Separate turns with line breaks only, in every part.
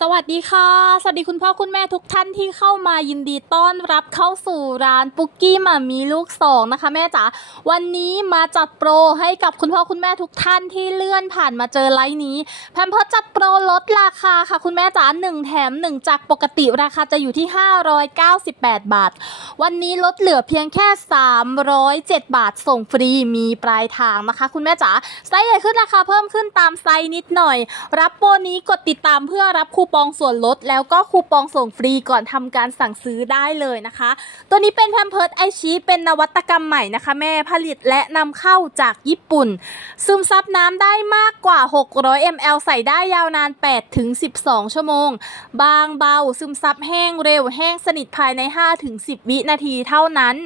สวัสดีค่ะ สวัสดีคุณพ่อคุณแม่ทุกท่านที่เข้ามายินดีต้อนรับเข้าสู่ร้านปุกกี้มามีลูกสองนะคะแม่จ๋าวันนี้มาจัดโปรให้กับคุณพ่อคุณแม่ทุกท่านที่เลื่อนผ่านมาเจอไลฟ์นี้แพมเพิร์สจัดโปรลดราคาค่ะคุณแม่จ๋าหนึ่งแถมหนึ่งจากปกติราคาจะอยู่ที่ 598 บาท วันนี้ลดเหลือเพียงแค่ 307 บาทส่งฟรีมีปลายทางนะคะ คุณแม่จ๋าไซส์ใหญ่ขึ้นราคาเพิ่มขึ้นตามไซส์นิดหน่อย รับโปรนี้กดติดตามเพื่อรับคูปองส่วนลดแล้วก็คูปองส่งฟรีก่อนทำการสั่งซื้อได้เลยนะคะ ตัวนี้เป็นแพมเพิร์ดไอชีเป็นนวัตกรรมใหม่นะคะ แม่ผลิตและนำเข้าจากญี่ปุ่น ซึมซับน้ำได้มากกว่า 600 ml ใส่ได้ยาวนาน 8 ถึง 12 ชั่วโมง บางเบา ซึมซับแห้งเร็วแห้งสนิทภายใน 5 ถึง 10 วินาทีเท่านั้น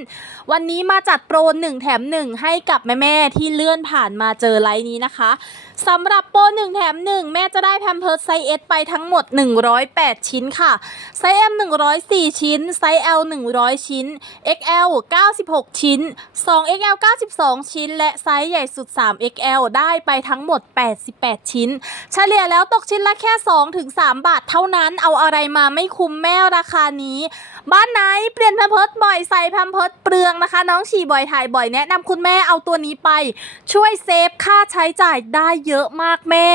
วันนี้มาจัดโปร 1 แถม 1 ให้กับแม่ ๆ ที่เลื่อนผ่านมาเจอไลน์นี้นะคะสำหรับ โปร1แถม 1 แม่จะได้แพมเพิร์ดไซส์ S ไปทั้งหมด 108 ชิ้นค่ะ ไซส์ M 104 ชิ้น ไซส์ L 100 ชิ้น XL 96 ชิ้น 2XL 92 ชิ้น และไซส์ใหญ่สุด 3XL ได้ไปทั้งหมด 88 ชิ้น เฉลี่ยแล้วตกชิ้นละแค่ 2-3 บาทเท่านั้นเอาอะไรมาไม่คุ้มแม่ราคานี้ บ้านไหนเปลี่ยนแพมเพิร์ดบ่อยใส่แพมเพิร์ดเปลืองนะคะ น้องฉี่บ่อยถ่ายบ่อยแนะนำคุณแม่เอาตัวนี้ไป ช่วยเซฟค่าใช้จ่ายได้เยอะมากแม่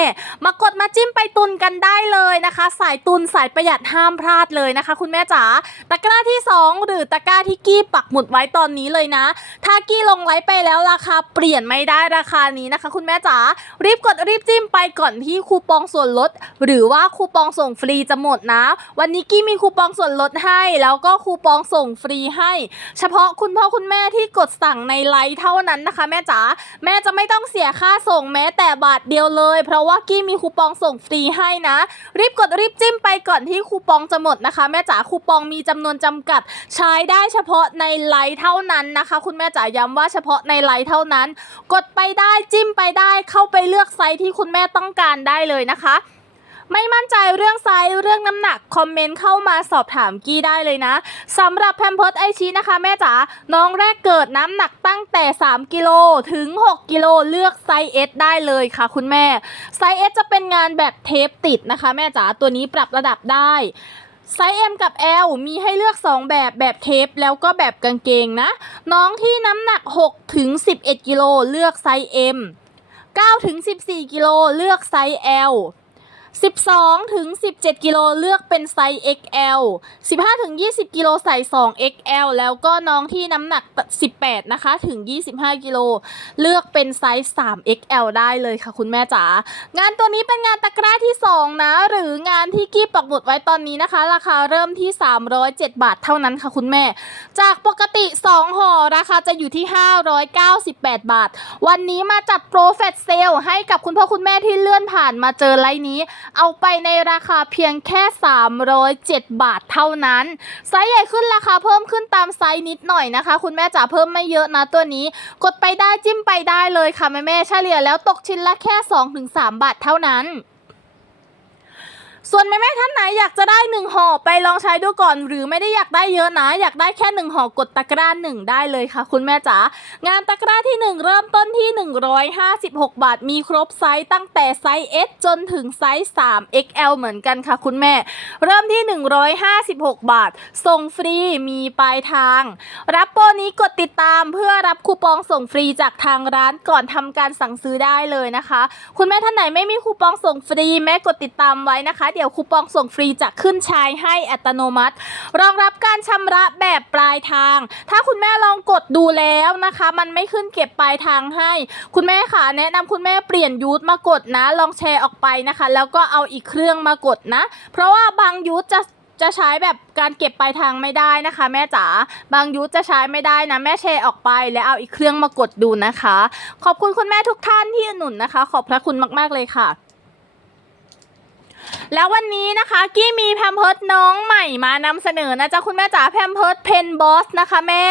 มากดมาจิ้มไปตุนกันได้เลยนะคะ สายตุนสายประหยัดห้ามพลาดเลยนะคะ คุณแม่จ๋าตะกร้าที่ 2 หรือตะกร้าที่กี้ปักหมุดไว้ตอนนี้เลยนะ ถ้ากี้ลงไลฟ์ไปแล้วราคาเปลี่ยนไม่ได้ราคานี้นะคะ คุณแม่จ๋ารีบกดรีบจิ้มไปก่อนที่คูปองส่วนลด หรือว่าคูปองส่งฟรีจะหมดนะ วันนี้กี้มีคูปองส่วนลดให้ แล้วก็คูปองส่งฟรีให้ เฉพาะคุณพ่อคุณแม่ที่กดสั่งในไลฟ์เท่านั้นนะคะ แม่จ๋าแม่จะไม่ต้องเสียค่าส่งแม้แต่บาทเดียวเลยเพราะว่ากี้มีคูปองส่งฟรีให้นะ รีบกดรีบจิ้มไปก่อนที่คูปองจะหมดนะคะ แม่จ๋าคูปองมีจำนวนจำกัด ใช้ได้เฉพาะในไลฟ์เท่านั้นนะคะ คุณแม่จ๋าย้ำว่าเฉพาะในไลฟ์เท่านั้น กดไปได้จิ้มไปได้เข้าไปเลือกไซส์ที่คุณแม่ต้องการได้เลยนะคะ ไม่มั่นใจเรื่องไซส์เรื่องน้ำหนักคอมเมนต์เข้ามาสอบถามกี้ได้เลยนะสำหรับแพมเพิร์ไอชีนะคะแม่จ๋าน้องแรกเกิดน้ำหนักตั้งแต่ 3 กิโลถึง 6 กิโลเลือกไซส์ S ได้เลยค่ะคุณแม่ ไซส์ S จะเป็นงานแบบเทปติดนะคะแม่จ๋าตัวนี้ปรับระดับได้ไซส์ M กับ L มีให้เลือก 2 แบบแบบเทปแล้วก็แบบกางเกงนะ น้องที่น้ำหนัก6ถึง11 กิโลเลือกไซส์ M 9ถึง14 กิโลเลือกไซส์ L 12ถึง17 กิโลเลือกเป็นไซส์ XL 15ถึง20 กิโลใส่ 2 XL แล้วก็น้องที่น้ำหนัก 18 นะคะ ถึง 25 กิโลเลือกเป็นไซส์ 3 XL ได้เลยค่ะคุณแม่จ๋างานตัวนี้เป็นงานตะกร้าที่ 2 นะ หรืองานที่กี้ปักหมุดไว้ตอนนี้นะคะ ราคาเริ่มที่ 307 บาทเท่านั้นค่ะคุณแม่ จากปกติ 2ห่อราคาจะอยู่ที่ 598 บาทวันนี้มาจัดโปรแฟตเซลให้กับคุณพ่อคุณแม่ที่เลื่อนผ่านมาเจอไลน์นี้เอาไปในราคาเพียงแค่ 307 บาทเท่านั้นไซส์ใหญ่ขึ้นราคาเพิ่มขึ้นตามไซส์นิดหน่อยนะคะ คุณแม่จ๋าเพิ่มไม่เยอะนะตัวนี้ กดไปได้จิ้มไปได้เลยค่ะแม่แม่เฉลี่ยแล้วตกชิ้นละแค่ 2-3 บาทเท่านั้น ส่วนแม่แม่ท่านไหนอยากจะได้หนึ่งห่อไปลองใช้ดูก่อน หรือไม่ได้อยากได้เยอะนะ อยากได้แค่หนึ่งห่อกดตะกร้าหนึ่งได้เลยค่ะ คุณแม่จ๋างานตะกร้าที่หนึ่งเริ่มต้นที่ 156 บาท มีครบไซส์ตั้งแต่ไซส์ S จนถึงไซส์ 3 XL เหมือนกันค่ะ คุณแม่ เริ่มที่ 156 บาท ส่งฟรีมีปลายทาง รับโปรนี้กดติดตามเพื่อรับคูปองส่งฟรีจากทางร้านก่อนทำการสั่งซื้อได้เลยนะคะ คุณแม่ท่านไหนไม่มีคูปองส่งฟรีแม่กดติดตามไว้นะคะเดี๋ยวคูปองส่งฟรีจะขึ้นใช้ให้อัตโนมัติ รองรับการชำระแบบปลายทาง ถ้าคุณแม่ลองกดดูแล้วนะคะ มันไม่ขึ้นเก็บปลายทางให้ คุณแม่ค่ะแนะนำคุณแม่เปลี่ยนยูทมากดนะ ลองแชร์ออกไปนะคะ แล้วก็เอาอีกเครื่องมากดนะ เพราะว่าบางยูทจะจะใช้แบบการเก็บปลายทางไม่ได้นะคะ แม่จ๋าบางยูทจะใช้ไม่ได้นะ แม่แชร์ออกไปแล้วเอาอีกเครื่องมากดดูนะคะ ขอบคุณคุณแม่ทุกท่านที่อุดหนุนนะคะ ขอบพระคุณมากๆเลยค่ะ แล้ววันนี้นะคะกี้มีแพมเพิร์ดน้องใหม่มานำเสนอนะจ๊ะคุณแม่จ๋าแพมเพิร์ดเพนบอสนะคะแม่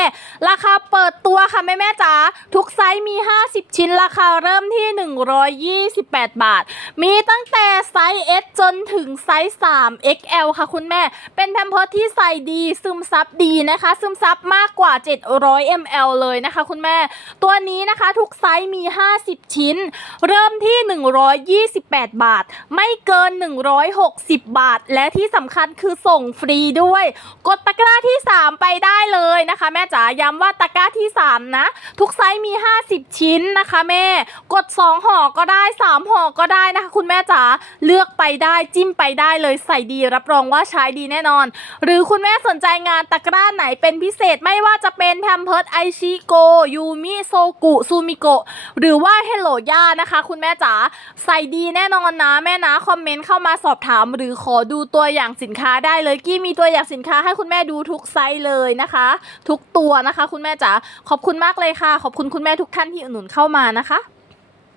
ราคาเปิดตัวค่ะแม่แม่จ๋าทุกไซส์มี 50 ชิ้นราคาเริ่มที่ 128 บาท มีตั้งแต่ไซส์ S จนถึงไซส์ 3 XL ค่ะคุณแม่ เป็นแพมเพิร์ดที่ใส่ดีซึมซับดีนะคะ ซึมซับมากกว่า 700 ml เลยนะคะคุณแม่ ตัวนี้นะคะทุกไซส์มี 50 ชิ้น เริ่มที่ 128 บาท ไม่เกิน360 บาท และที่สำคัญคือส่งฟรีด้วย กดตะกร้าที่ 3 ไปได้เลยนะคะ แม่จ๋าย้ำว่าตะกร้าที่ 3 นะ ทุกไซส์มี 50 ชิ้นนะคะแม่ กด 2ห่อก็ได้ 3ห่อก็ได้นะคะ คุณแม่จ๋าเลือกไปได้จิ้มไปได้เลยใส่ดีรับรองว่าใช้ดีแน่นอน หรือคุณแม่สนใจงานตะกร้าไหนเป็นพิเศษไม่ว่าจะเป็นแพมเพิร์ดไอชิโกยูมิโซกุซูมิโกหรือว่าเฮลโลย่านะคะ คุณแม่จ๋าใส่ดีแน่นอนนะแม่นะคอมเมนต์เข้ามาสออบถามหรือขอดูตัวอย่างสินค้าได้เลยกี้มีตัวอย่างสินค้าให้คุณแม่ดูทุกไซส์เลยนะคะ ทุกตัวนะคะ คุณแม่จ๋าขอบคุณมากเลยค่ะ ขอบคุณคุณแม่ทุกท่านที่อุดหนุนเข้ามานะคะ